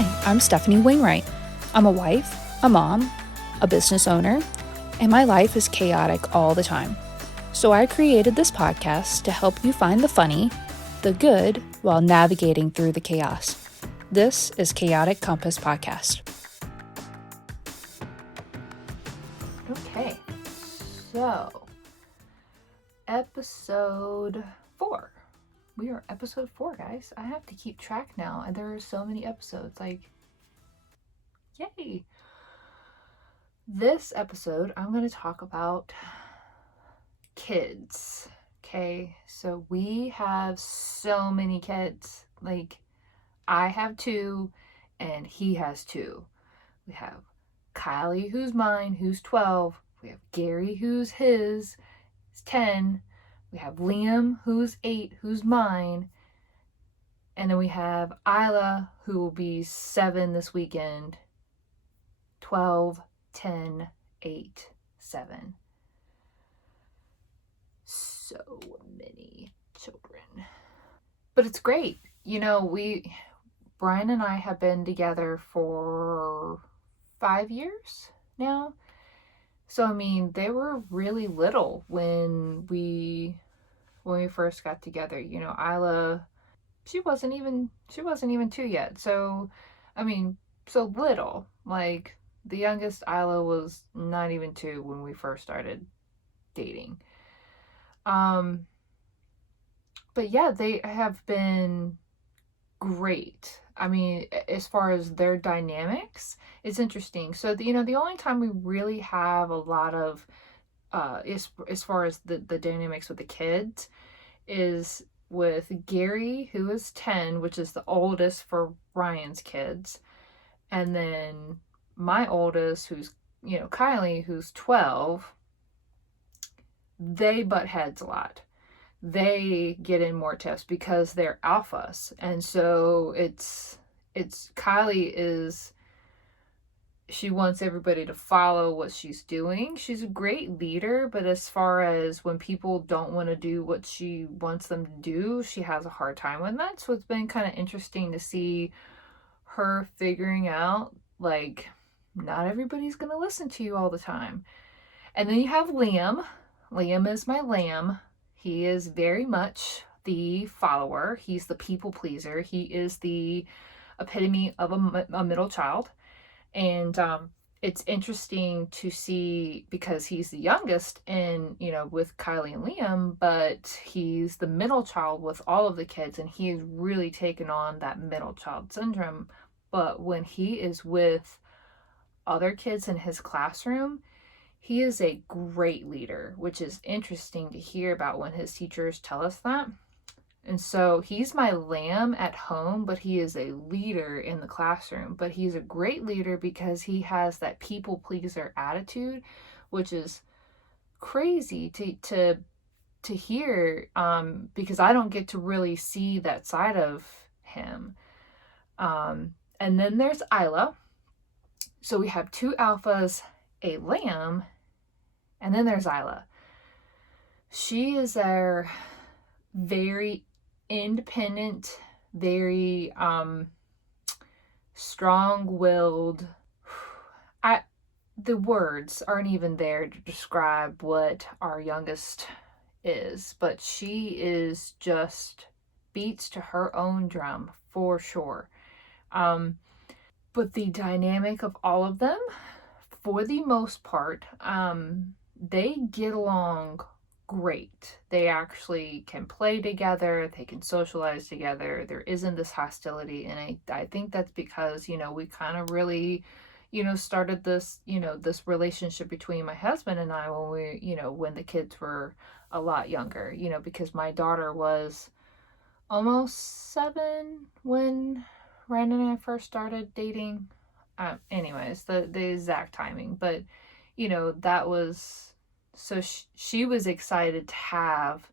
Hi, I'm Stephanie Wainwright. I'm a wife, a mom, a business owner, and my life is chaotic all the time. So I created this podcast to help you find the funny, the good, while navigating through the chaos. This is Chaotic Compass Podcast. Okay, so episode 4. We are episode 4, guys. I have to keep track now, and there are so many episodes. Yay! This episode, I'm going to talk about kids. Okay, so we have so many kids. I have 2, and he has 2. We have Kylie, who's mine, who's 12. We have Gary, who's his, is 10. We have Liam, who's 8, who's mine. And then we have Isla, who will be 7 this weekend. 12, 10, 8, 7. So many children. But it's great. Brian and I have been together for 5 years now. So, they were really little when we first got together. Isla, she wasn't even 2 yet. So, so little. The youngest Isla was not even 2 when we first started dating. But yeah, they have been great. As far as their dynamics, it's interesting. So, the only time we really have a lot of, as far as the dynamics with the kids, is with Gary, who is 10, which is the oldest for Ryan's kids. And then my oldest, who's, Kylie, who's 12, they butt heads a lot. They get in more tiffs because they're alphas. And so it's Kylie she wants everybody to follow what she's doing. She's a great leader, but as far as when people don't want to do what she wants them to do, she has a hard time with that. So it's been kind of interesting to see her figuring out, not everybody's going to listen to you all the time. And then you have Liam. Liam is my lamb. He is very much the follower. He's the people pleaser. He is the epitome of a middle child. And it's interesting to see because he's the youngest with Kylie and Liam, but he's the middle child with all of the kids, and he's really taken on that middle child syndrome. But when he is with other kids in his classroom, he is a great leader, which is interesting to hear about when his teachers tell us that. And so he's my lamb at home, but he is a leader in the classroom. But he's a great leader because he has that people pleaser attitude, which is crazy to hear, because I don't get to really see that side of him. And then there's Isla. So we have 2 alphas, a lamb, and then there's Isla. She is our very independent, very strong-willed. The words aren't even there to describe what our youngest is, but she is just beats to her own drum for sure. But the dynamic of all of them, for the most part, they get along great. They actually can play together, they can socialize together. There isn't this hostility, and I think that's because, we kind of really, started this, this relationship between my husband and I when the kids were a lot younger, because my daughter was almost 7 when Ryan and I first started dating. Anyways, the exact timing, but that was, so she was excited to have,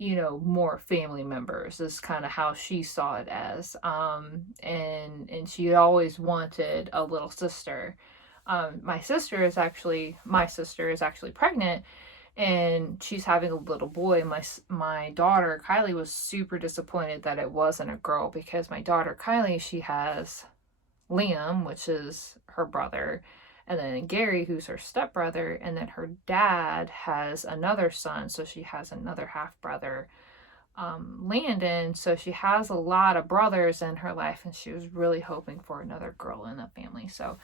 more family members, is kind of how she saw it as. And she always wanted a little sister. My sister is actually pregnant, and she's having a little boy. My daughter Kylie was super disappointed that it wasn't a girl, because my daughter Kylie, she has Liam, which is her brother, and then Gary, who's her stepbrother, and then her dad has another son, so she has another half brother, Landon. So she has a lot of brothers in her life, and she was really hoping for another girl in the family. So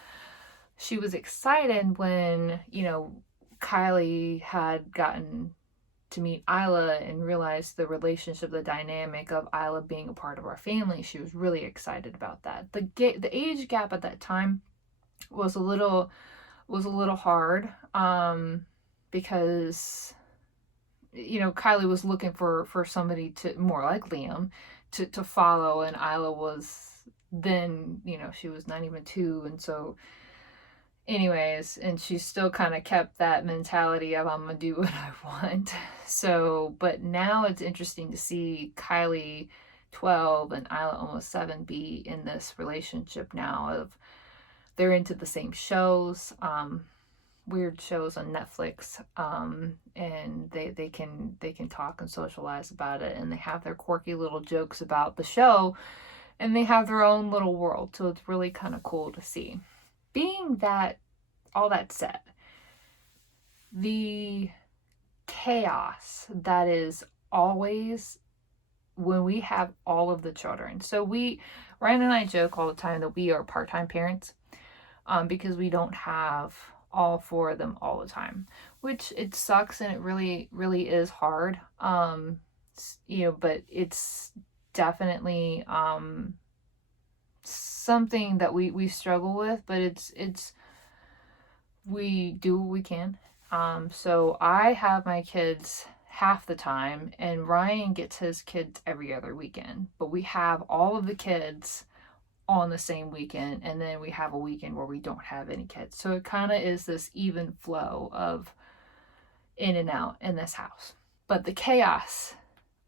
she was excited when, Kylie had gotten to meet Isla and realize the relationship, the dynamic of Isla being a part of our family. She was really excited about that. The age gap at that time was a little hard, because Kylie was looking for somebody to more like Liam to follow, and Isla was then, she was not even 2, and so anyways, and she still kind of kept that mentality of I'm gonna do what I want. So, but now it's interesting to see Kylie 12 and Isla almost 7 be in this relationship now of they're into the same shows, weird shows on Netflix, and they can talk and socialize about it, and they have their quirky little jokes about the show, and they have their own little world. So it's really kind of cool to see. Being that, all that said, the chaos that is always when we have all of the children. So Ryan and I joke all the time that we are part-time parents, because we don't have all 4 of them all the time, which it sucks, and it really, really is hard. But it's definitely, something that we struggle with, but it's we do what we can. So I have my kids half the time, and Ryan gets his kids every other weekend, but we have all of the kids on the same weekend, and then we have a weekend where we don't have any kids. So it kind of is this even flow of in and out in this house. But the chaos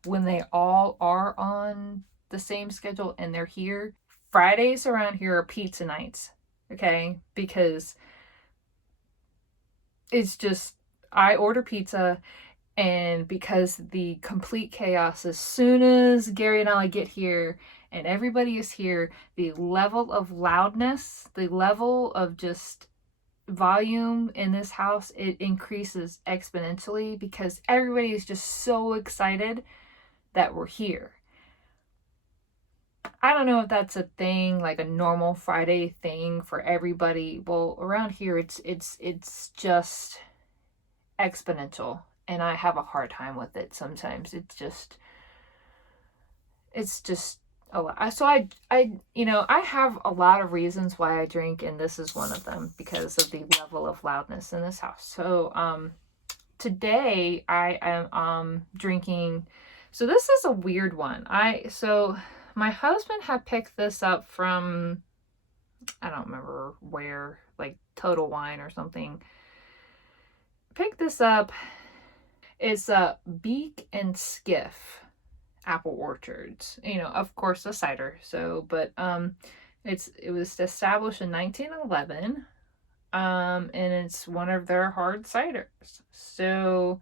when they all are on the same schedule and they're here, Fridays around here are pizza nights, okay? Because it's just, I order pizza, and because the complete chaos, as soon as Gary and I get here and everybody is here, the level of loudness, the level of just volume in this house, it increases exponentially because everybody is just so excited that we're here. I don't know if that's a thing, like a normal Friday thing for everybody. Well, around here it's just exponential, and I have a hard time with it sometimes. It's just a lot. So I have a lot of reasons why I drink, and this is one of them because of the level of loudness in this house. So today I am drinking. So this is a weird one. My husband had picked this up from, I don't remember where, like Total Wine or something. Picked this up. It's a Beak and Skiff apple orchards. Of course, a cider. So, but it was established in 1911, and it's one of their hard ciders. So,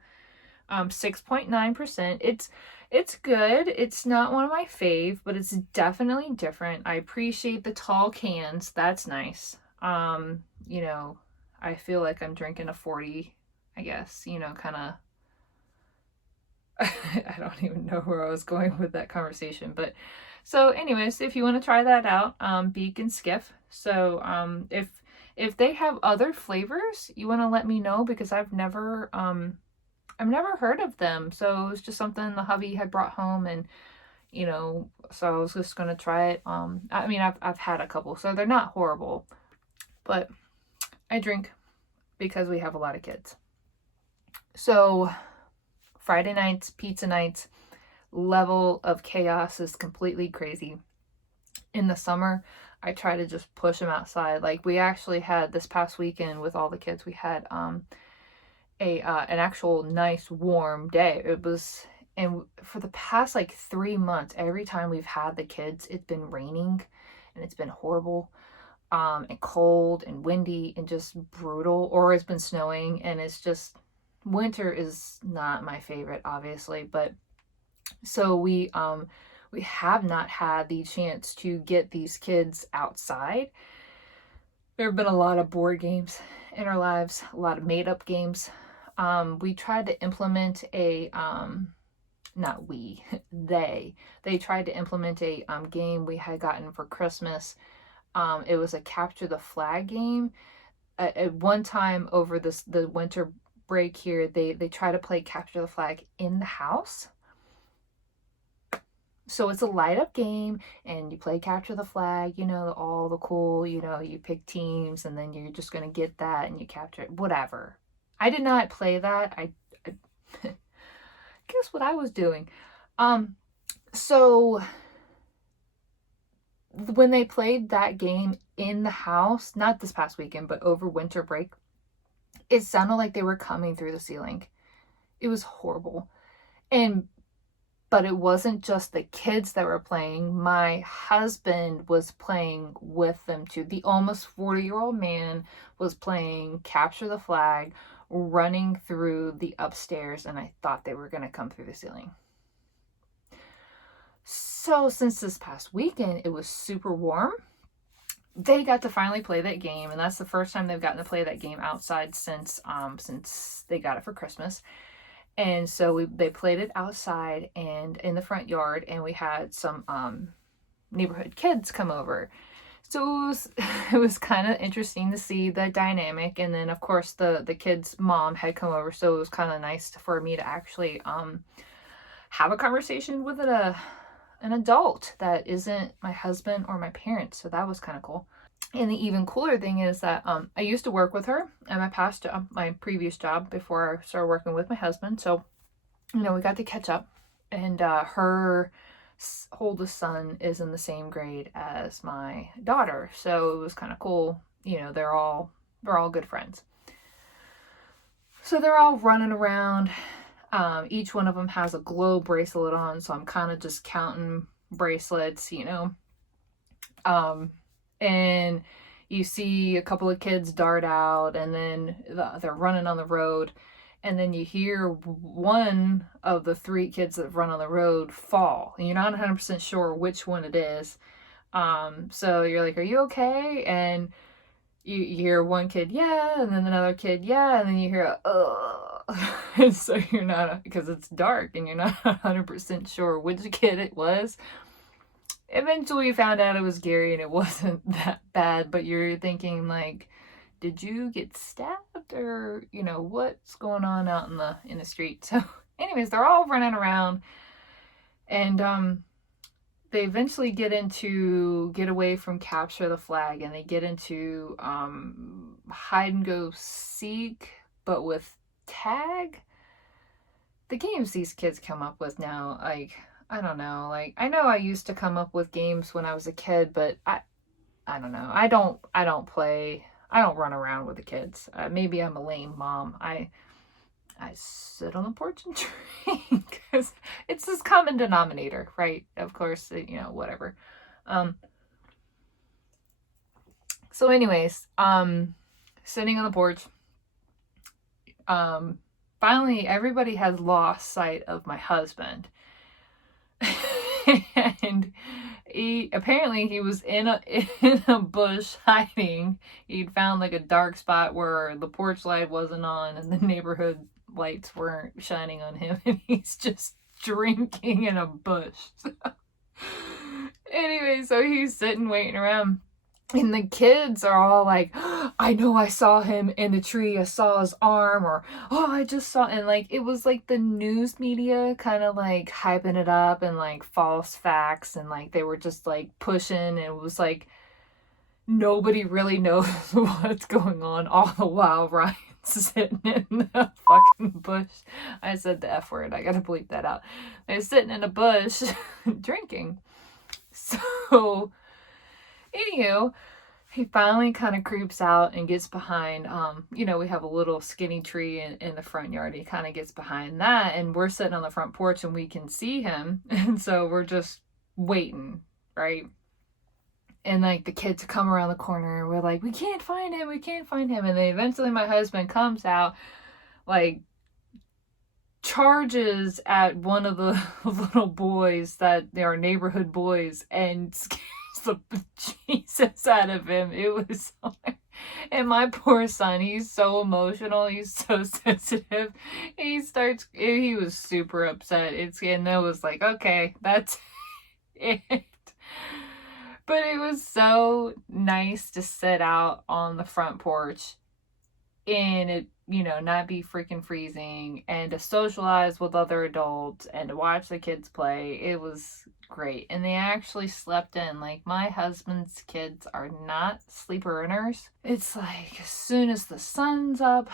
6.9%. It's good. It's not one of my fave, but it's definitely different. I appreciate the tall cans. That's nice. I feel like I'm drinking a 40, I guess, kind of. I don't even know where I was going with that conversation, but so anyways, if you want to try that out, Beak and Skiff. So if they have other flavors, you want to let me know, because I've never heard of them. So it was just something the hubby had brought home, and so I was just gonna try it. I've had a couple, so they're not horrible, but I drink because we have a lot of kids. So Friday nights, pizza nights, level of chaos is completely crazy. In the summer, I try to just push them outside. Like we actually had this past weekend with all the kids, we had an actual nice warm day. It was, and for the past like 3 months, every time we've had the kids, it's been raining and it's been horrible, and cold and windy and just brutal, or it's been snowing, and it's just, winter is not my favorite, obviously. But so we we have not had the chance to get these kids outside. There have been a lot of board games in our lives, a lot of made-up games. We tried to implement a not we, they tried to implement a game we had gotten for Christmas. It was a capture the flag game. At one time over the winter break here, they try to play capture the flag in the house. So it's a light up game and you play capture the flag, you know, all the cool, you know, you pick teams and then you're just going to get that and you capture it, whatever. I did not play that. I guess what I was doing. So when they played that game in the house, not this past weekend, but over winter break, it sounded like they were coming through the ceiling. It was horrible. But it wasn't just the kids that were playing. My husband was playing with them too. The almost 40-year-old man was playing capture the flag, running through the upstairs, and I thought they were going to come through the ceiling. So since this past weekend, it was super warm. They got to finally play that game, and that's the first time they've gotten to play that game outside since they got it for Christmas. And so they played it outside and in the front yard, and we had some neighborhood kids come over. So it was kind of interesting to see the dynamic. And then of course the kid's mom had come over, so it was kind of nice for me to actually have a conversation with an adult that isn't my husband or my parents. So that was kind of cool. And the even cooler thing is that I used to work with her at my past job, my previous job before I started working with my husband. So, you know, we got to catch up. And her oldest son is in the same grade as my daughter. So it was kind of cool. You know, they're all good friends. So they're all running around. Each one of them has a glow bracelet on. So I'm kind of just counting bracelets, you know. And you see a couple of kids dart out, and then they're running on the road, and then you hear one of the three kids that run on the road fall, and you're not 100% sure which one it is. So you're like, are you okay? And you hear one kid, yeah, and then another kid, yeah, and then you hear and so you're not, because it's dark and you're not 100% sure which kid it was. Eventually we found out it was Gary and it wasn't that bad, but you're thinking like, did you get stabbed, or, you know, what's going on out in the street? So anyways, they're all running around, and they eventually get away from capture the flag, and they get into hide and go seek, but with tag. The games these kids come up with now, like, I don't know, like, I know I used to come up with games when I was a kid, but I don't know. I don't run around with the kids. Maybe I'm a lame mom. I sit on the porch and drink, because it's this common denominator, right? Of course, you know, whatever. So anyways, sitting on the porch, finally everybody has lost sight of my husband. And he was in a bush hiding. He'd found like a dark spot where the porch light wasn't on and the neighborhood lights weren't shining on him, and he's just drinking in a bush. Anyway, so he's sitting waiting around, and the kids are all like, I know I saw him in the tree, I saw his arm, or, oh, I just saw, and like, it was like the news media kind of like hyping it up and like false facts, and like they were just like pushing, and it was like nobody really knows what's going on, all the while Ryan's sitting in the fucking bush. I said the F word, I gotta bleep that out. They're sitting in a bush drinking. So anywho, he finally kind of creeps out and gets behind, you know, we have a little skinny tree in the front yard. He kind of gets behind that, and we're sitting on the front porch and we can see him. And so we're just waiting, right? And like the kids come around the corner and we're like, we can't find him. And then eventually my husband comes out, like charges at one of the little boys that they are neighborhood boys and scares the Jesus out of him. It was so, and my poor son, he's so emotional, he's so sensitive. He was super upset. And I was like, okay, that's it. But it was so nice to sit out on the front porch and it, not be freaking freezing and to socialize with other adults and to watch the kids play. It was great. And they actually slept in. Like, my husband's kids are not sleeper earners. It's like, as soon as the sun's up,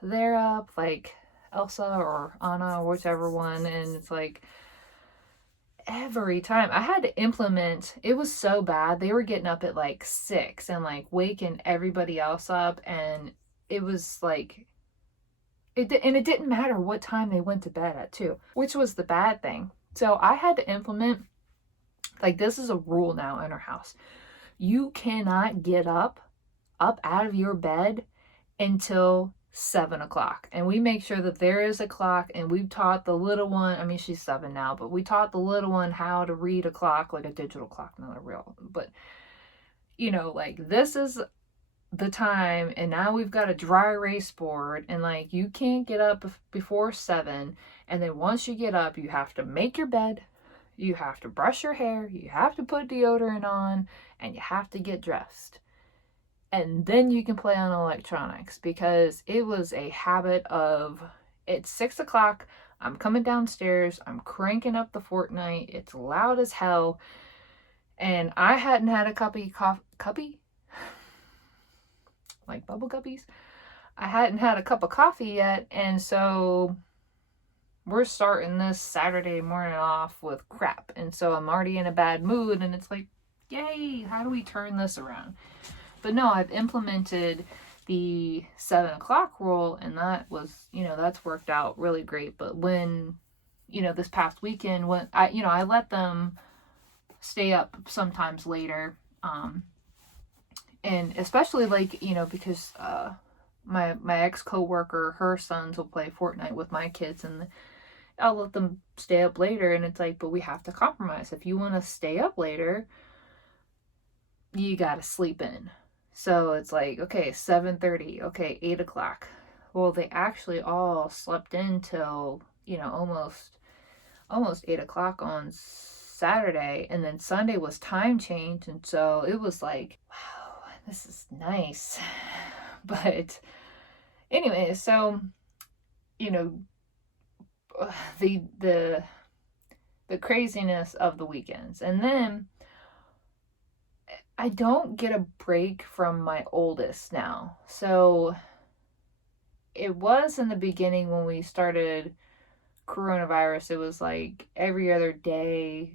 they're up, like Elsa or Anna or whichever one. And it's like, every time I had to implement, it was so bad. They were getting up at like 6 and like waking everybody else up. And it was like, it didn't matter what time they went to bed at too, which was the bad thing. So I had to implement, like, this is a rule now in our house. You cannot get up out of your bed until 7 o'clock. And we make sure that there is a clock, and we've taught the little one, I mean, she's 7 now, but we taught the little one how to read a clock, like a digital clock, not a real, but like, this is the time, and now we've got a dry erase board, and like, you can't get up before 7. And then once you get up, you have to make your bed, you have to brush your hair, you have to put deodorant on, and you have to get dressed. And then you can play on electronics, because it was a habit of, it's 6 o'clock, I'm coming downstairs, I'm cranking up the Fortnite, it's loud as hell, and I hadn't had a cuppy? Like bubble guppies? I hadn't had a cup of coffee yet, and so we're starting this Saturday morning off with crap. And so I'm already in a bad mood, and it's like, yay, how do we turn this around? But no, I've implemented the 7 o'clock rule, and that was, that's worked out really great. But when, this past weekend, when I let them stay up sometimes later, and especially like, because my ex coworker, her sons will play Fortnite with my kids, and I'll let them stay up later, and it's like, but we have to compromise. If you want to stay up later, you got to sleep in. So it's like, okay, 7:30, okay, 8 o'clock. Well, they actually all slept in till, almost 8 o'clock on Saturday, and then Sunday was time change, and so it was like, wow, this is nice. But anyway, so, the craziness of the weekends. And then I don't get a break from my oldest now. So it was in the beginning when we started coronavirus, it was like every other day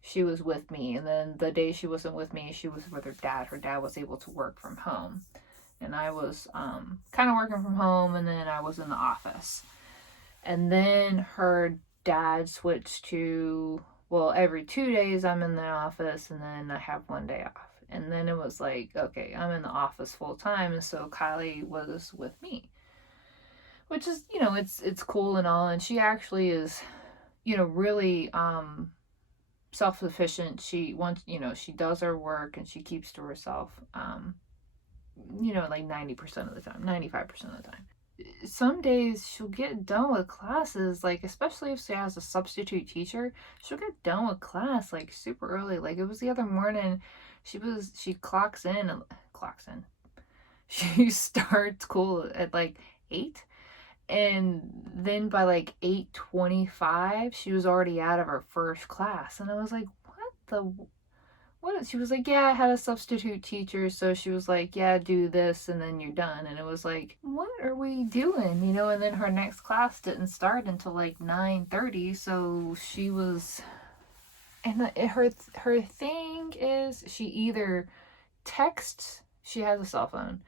she was with me. And then the day she wasn't with me, she was with her dad. Her dad was able to work from home. And I was kind of working from home, and then I was in the office. And then her dad switched to, well, every 2 days I'm in the office, and then I have 1 day off. And then it was like, okay, I'm in the office full time, and so Kylie was with me, which is, it's cool and all. And she actually is, really self-sufficient. She wants, she does her work and she keeps to herself, like 90% of the time, 95% of the time. Some days she'll get done with classes, like, especially if she has a substitute teacher, she'll get done with class like super early. Like, it was the other morning, she clocks in. She starts school at like 8, and then by like 8:25 she was already out of her first class. And I was like, she was like, yeah, I had a substitute teacher, so she was like, yeah, do this and then you're done. And it was like, what are we doing? And then her next class didn't start until like 9:30, so she was, and her thing is, she either texts, she has a cell phone,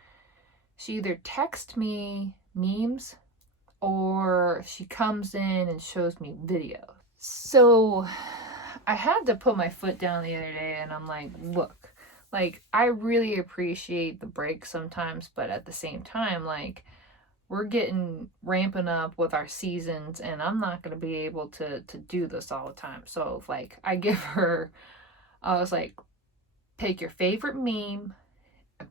she either texts me memes or she comes in and shows me videos. So I had to put my foot down the other day, and I'm like, look, like, I really appreciate the break sometimes, but at the same time, like, we're getting ramping up with our seasons, and I'm not going to be able to do this all the time. So like I give her, I was like, pick your favorite meme,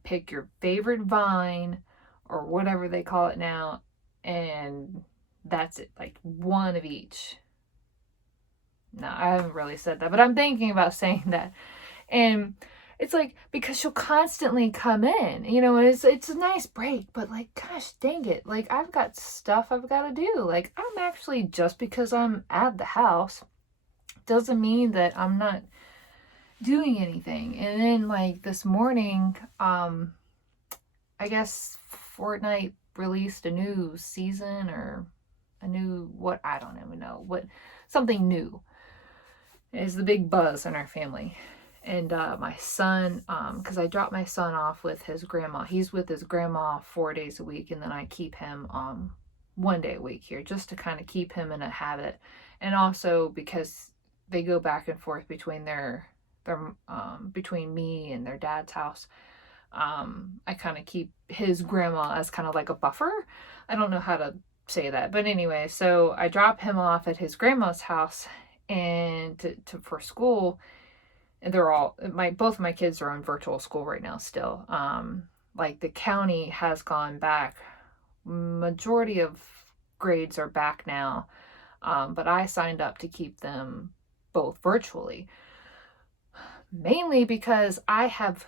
pick your favorite vine, or whatever they call it now, and that's it. Like one of each. No, I haven't really said that, but I'm thinking about saying that. And it's like, because she'll constantly come in, and it's a nice break, but like, gosh dang it, like I've got stuff I've got to do. Like I'm actually, just because I'm at the house doesn't mean that I'm not doing anything. And then like this morning, I guess Fortnite released a new season, or a new, what, I don't even know, what, something new is the big buzz in our family. And my son, because I dropped my son off with his grandma. He's with his grandma 4 days a week, and then I keep him 1 day a week here, just to kind of keep him in a habit. And also because they go back and forth between between me and their dad's house. I kind of keep his grandma as kind of like a buffer. I don't know how to say that, but anyway, so I drop him off at his grandma's house, and for school. And they're all, both of my kids are on virtual school right now still. Like the county has gone back. Majority of grades are back now. But I signed up to keep them both virtually. Mainly because I have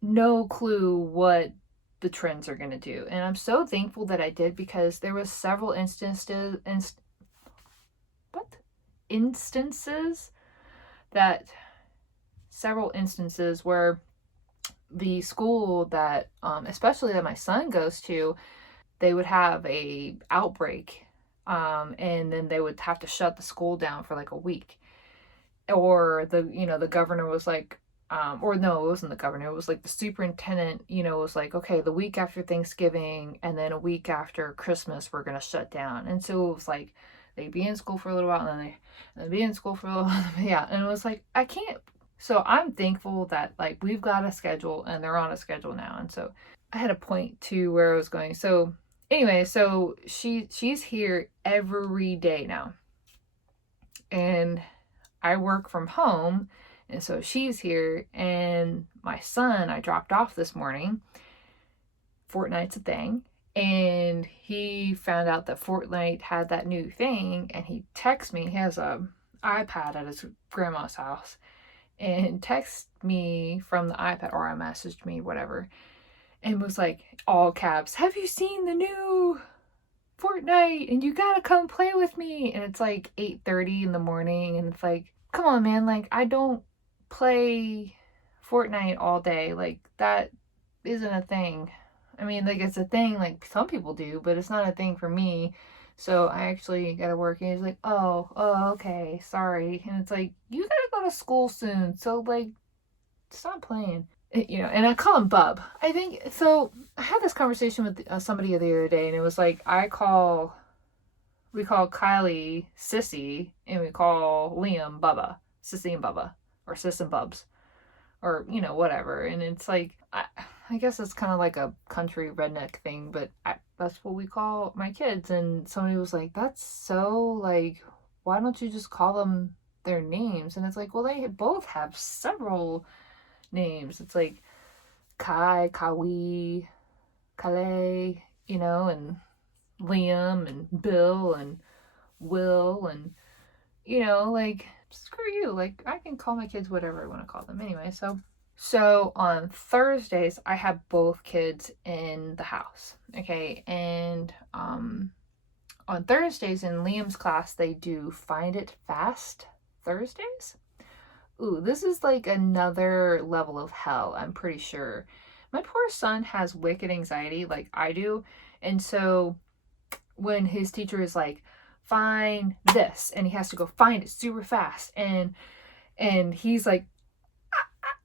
no clue what the trends are going to do. And I'm so thankful that I did, because there was several instances where the school that, especially that my son goes to, they would have a outbreak, and then they would have to shut the school down for like a week. Or the governor was like, or no, it wasn't the governor. It was like the superintendent, was like, okay, the week after Thanksgiving and then a week after Christmas, we're going to shut down. And so it was like, they'd be in school for a little while, and they'd be in school for a little while. Yeah. And it was like, I can't. So I'm thankful that like we've got a schedule, and they're on a schedule now. And so I had a point to where I was going. So anyway, so she's here every day now. And I work from home, and so she's here. And my son, I dropped off this morning. Fortnite's a thing. And he found out that Fortnite had that new thing, and he texts me. He has a iPad at his grandma's house, and texted me from the iPad, or messaged me, whatever, and was like, all caps, have you seen the new Fortnite? And you gotta come play with me. And it's like 8:30 in the morning, and it's like, come on, man, like I don't play Fortnite all day. Like that isn't a thing. I mean, like it's a thing like some people do, but it's not a thing for me. So I actually gotta work. And he's like, oh, okay, sorry. And it's like, you gotta go to school soon, so like stop playing. And I call him Bub. I think so. I had this conversation with somebody the other day, and it was like, we call Kylie Sissy, and we call Liam Bubba. Sissy and Bubba, or Sis and Bubs, or whatever. And it's like, I guess it's kind of like a country redneck thing, but that's what we call my kids. And somebody was like, that's so like, why don't you just call them their names? And it's like, well, they both have several names. It's like Kai, Kawi, Kale, and Liam and Bill and Will, and like, screw you. Like, I can call my kids whatever I want to call them anyway. So on Thursdays, I have both kids in the house. Okay. And on Thursdays in Liam's class, they do Find It Fast Thursdays. Ooh, this is like another level of hell, I'm pretty sure. My poor son has wicked anxiety like I do. And so when his teacher is like, find this, and he has to go find it super fast, and he's like,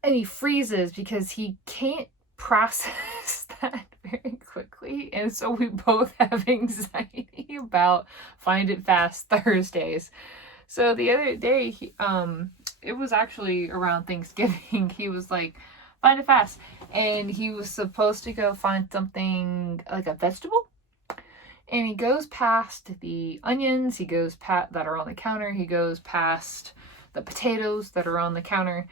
and he freezes because he can't process that very quickly. And so we both have anxiety about Find It Fast Thursdays. So the other day, it was actually around Thanksgiving, he was like, find it fast. And he was supposed to go find something like a vegetable. And he goes past the onions, he goes past that are on the counter, he goes past the potatoes that are on the counter,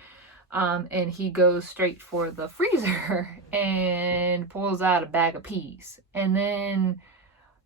and he goes straight for the freezer and pulls out a bag of peas. And then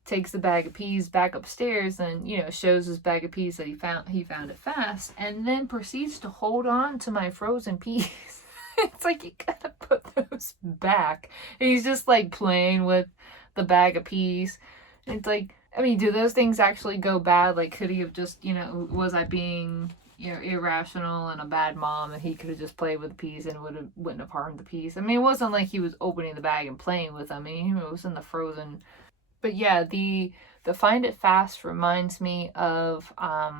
takes the bag of peas back upstairs and, shows his bag of peas that he found it fast, and then proceeds to hold on to my frozen peas. It's like, you gotta put those back. And he's just like playing with the bag of peas. It's like, I mean, do those things actually go bad? Like, could he have just, was I being, irrational and a bad mom, and he could have just played with the peas and wouldn't have harmed the peas? I mean, it wasn't like he was opening the bag and playing with them. I mean, it was in the frozen. But yeah, the Find It Fast reminds me of, I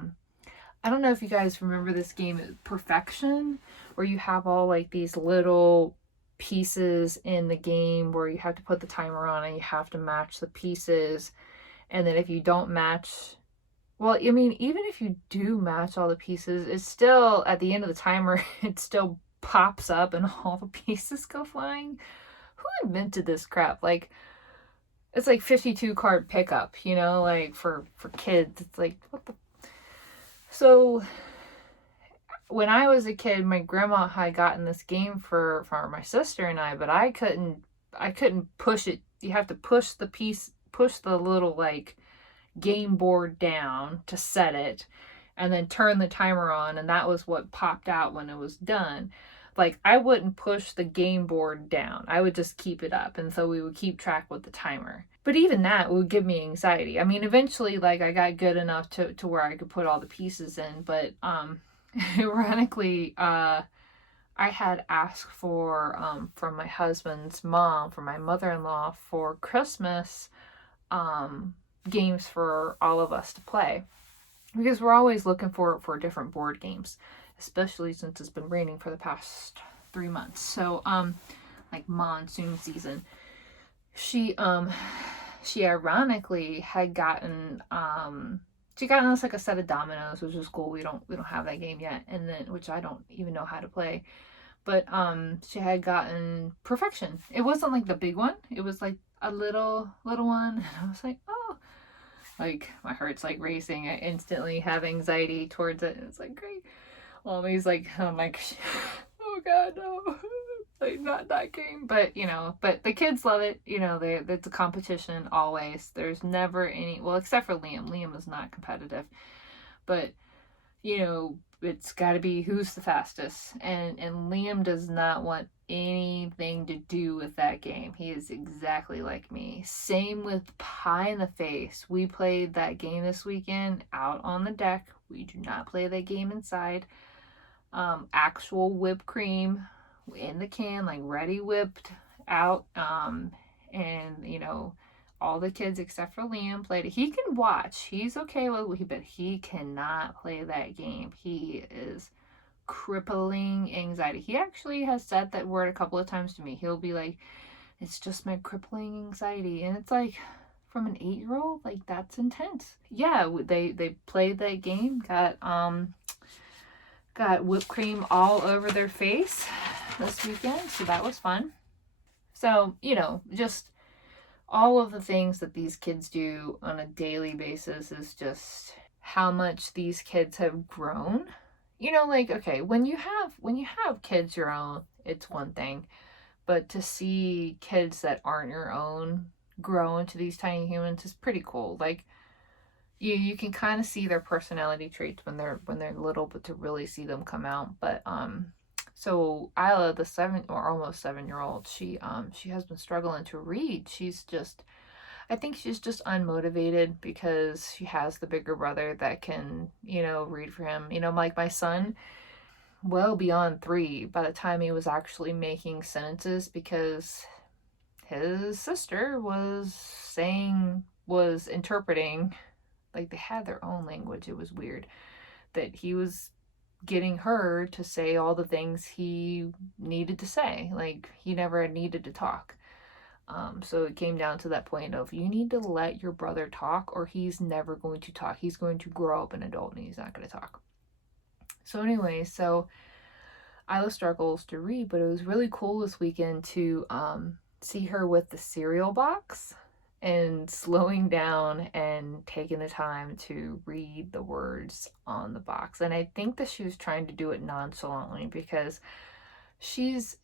don't know if you guys remember this game, Perfection, where you have all like these little pieces in the game where you have to put the timer on and you have to match the pieces. And then if you don't match, well, I mean, even if you do match all the pieces, it's still, at the end of the timer, it still pops up and all the pieces go flying. Who invented this crap? Like, it's like 52 card pickup, like for kids. It's like, what the? So when I was a kid, my grandma had gotten this game for my sister and I, but I couldn't push it. You have to push the little like game board down to set it, and then turn the timer on, and that was what popped out when it was done. Like, I wouldn't push the game board down. I would just keep it up, and so we would keep track with the timer. But even that would give me anxiety. I mean, eventually, like, I got good enough to where I could put all the pieces in, but ironically, I had asked for, from my husband's mom, from my mother-in-law, for Christmas, games for all of us to play. Because we're always looking for different board games, especially since it's been raining for the past 3 months. So, like monsoon season. She ironically had gotten, she got us like a set of dominoes, which was cool. We don't have that game yet, and then, which I don't even know how to play. But she had gotten Perfection. It wasn't like the big one. It was like a little one. And I was like, oh, like my heart's like racing. I instantly have anxiety towards it. And it's like, great. Mommy's like, I'm like, oh God, no. Like, not that game. But but the kids love it. It's a competition always. There's never any, well, except for Liam. Liam is not competitive. But it's got to be who's the fastest, and Liam does not want anything to do with that game. He is exactly like me. Same with Pie in the Face. We played that game this weekend out on the deck. We do not play that game inside. Actual whipped cream in the can, like ready whipped out, and all the kids except for Liam played it. He can watch. He's okay with it, but he cannot play that game. He is crippling anxiety. He actually has said that word a couple of times to me. He'll be like, it's just my crippling anxiety. And it's like, from an 8-year-old, like, that's intense. Yeah, they played that game, got whipped cream all over their face this weekend, so that was fun. So, just all of the things that these kids do on a daily basis is just how much these kids have grown. Like, okay, when you have kids your own, it's one thing, but to see kids that aren't your own grow into these tiny humans is pretty cool. Like, you can kind of see their personality traits when they're little, but to really see them come out. But so Isla, the 7 or almost 7-year-old, she has been struggling to read. I think she's just unmotivated because she has the bigger brother that can, read for him. Like my son, well beyond 3 by the time he was actually making sentences, because his sister was interpreting, like they had their own language. It was weird that he was getting her to say all the things he needed to say. Like, he never needed to talk. So it came down to that point of, you need to let your brother talk or he's never going to talk. He's going to grow up an adult and he's not going to talk. So anyway, so Isla struggles to read, but it was really cool this weekend to see her with the cereal box. and slowing down and taking the time to read the words on the box. And I think that she was trying to do it nonchalantly because she's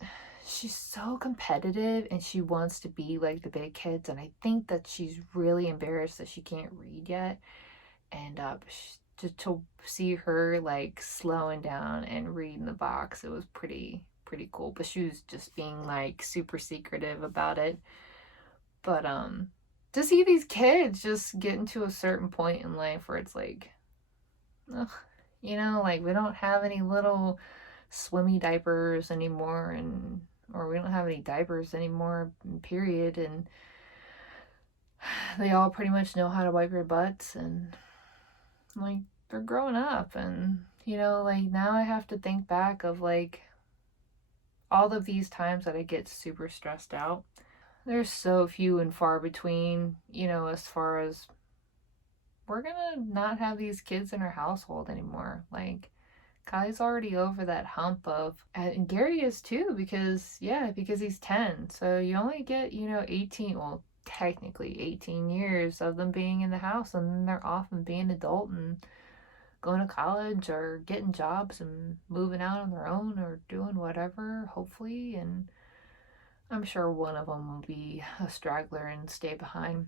she's so competitive and she wants to be like the big kids, and I think that she's really embarrassed that she can't read yet. And to see her like slowing down and reading the box, it was pretty cool. But she was just being like super secretive about it. But to see these kids just getting to a certain point in life where it's like, ugh, like we don't have any little swimmy diapers anymore, and or we don't have any diapers anymore, period. And they all pretty much know how to wipe your butts, and like they're growing up. And like now I have to think back of like all of these times that I get super stressed out. There's so few and far between, as far as we're gonna not have these kids in our household anymore. Like Kylie's already over that hump of, and Gary is too, because he's 10. So you only get, 18, well, technically 18 years of them being in the house, and then they're off and being adult and going to college or getting jobs and moving out on their own or doing whatever, hopefully. And I'm sure one of them will be a straggler and stay behind.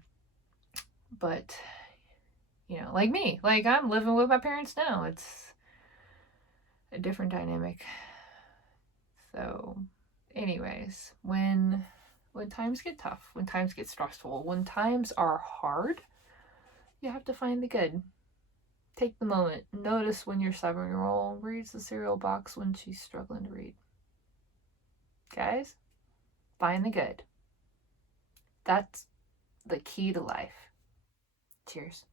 But, like me, like I'm living with my parents now. It's a different dynamic. So, anyways, when times get tough, when times get stressful, when times are hard, you have to find the good. Take the moment. Notice when your 7-year-old reads the cereal box when she's struggling to read. Guys, find the good. That's the key to life. Cheers.